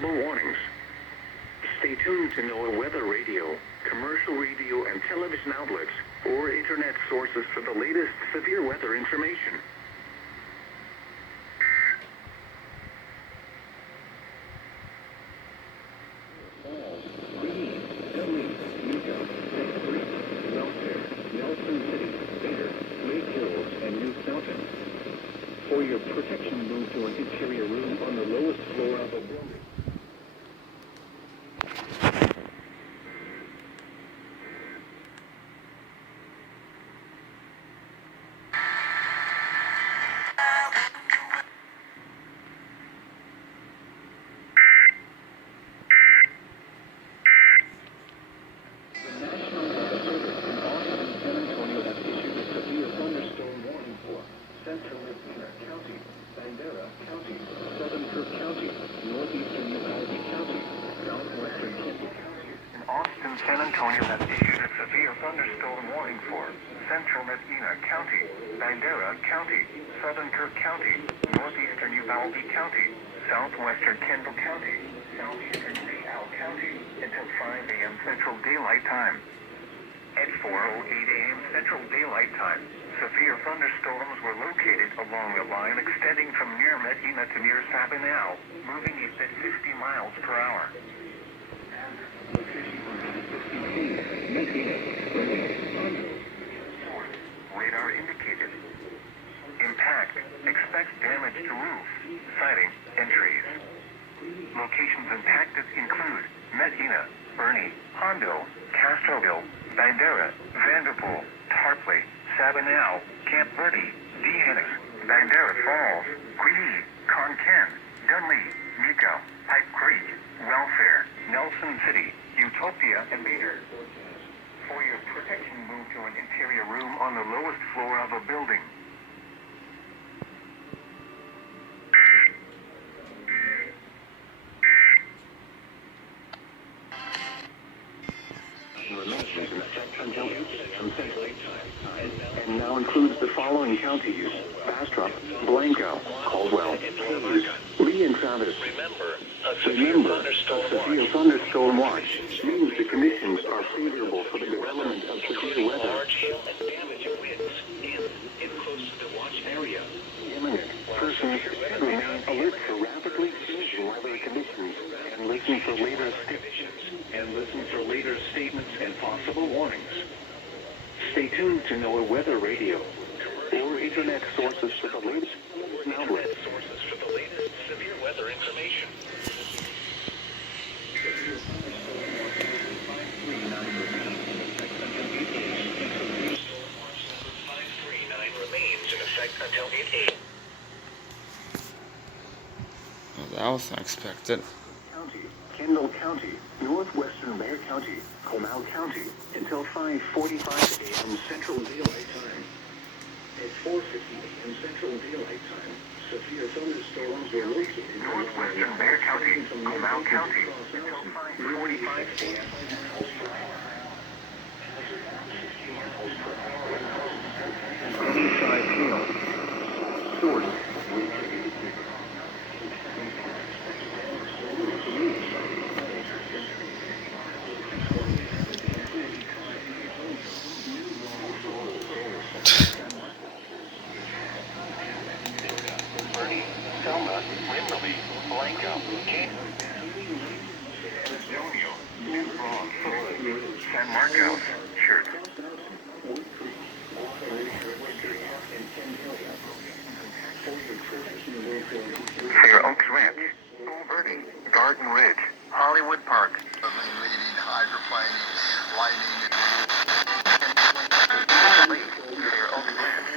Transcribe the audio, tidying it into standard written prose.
possible warnings. Stay tuned to NOAA weather radio, commercial radio and television outlets, or internet sources for the latest severe weather information. For your protection, move to an interior room on the lowest floor of a building. San Antonio has issued a severe thunderstorm warning for central Medina County, Bandera County, southern Cook County, northeastern Uvalde County, southwestern Kendall County, southeastern Leal County until 5 a.m. Central Daylight Time. At 4:08 a.m. Central Daylight Time, severe thunderstorms were located along the line extending from near Medina to near Sabinal, moving east at 50 miles per hour. Radar indicated. Impact. Expect damage to roof, siding, and trees. Locations impacted include Medina, Bernie, Hondo, Castroville, Bandera, Vanderpool, Tarpley, Sabinal, Camp Verde, Dehennis, Bandera Falls, Greeley, Concan, Dunley, Nico, Pipe Creek, Welfare, Nelson City, Utopia, and Bader. For your protection, move to an interior room on the lowest floor of a building. And now includes the following counties: Bastrop, Blanco, Caldwell, Hayes, Lee and Travis. Remember, a severe thunderstorm watch means the conditions are favorable for the development of severe weather. Large hail and damage of winds in close to the watch area. Imminent. Persons should remain alert to rapidly changing weather conditions and listen for later statements and possible warnings. Stay tuned to NOAA Weather Radio or internet sources for the latest severe weather information. Remains in effect until 8 Well, that was unexpected. County, Kendall County, northwestern Bexar County, Comal County, until 5:45 a.m. Central Daylight Time. At 4:50 a.m. Central Daylight Time, severe thunderstorms were located in northwestern Bexar County, Comal County, until 5:45 a.m. Source. Selma, Rimley, Blanco, Antonio, New Braun, San Marcos, Church. Fair Oaks Ranch, Verde, Garden Ridge, Hollywood Park. Leading, hydroplaning, lightning, Fair Oaks Ranch,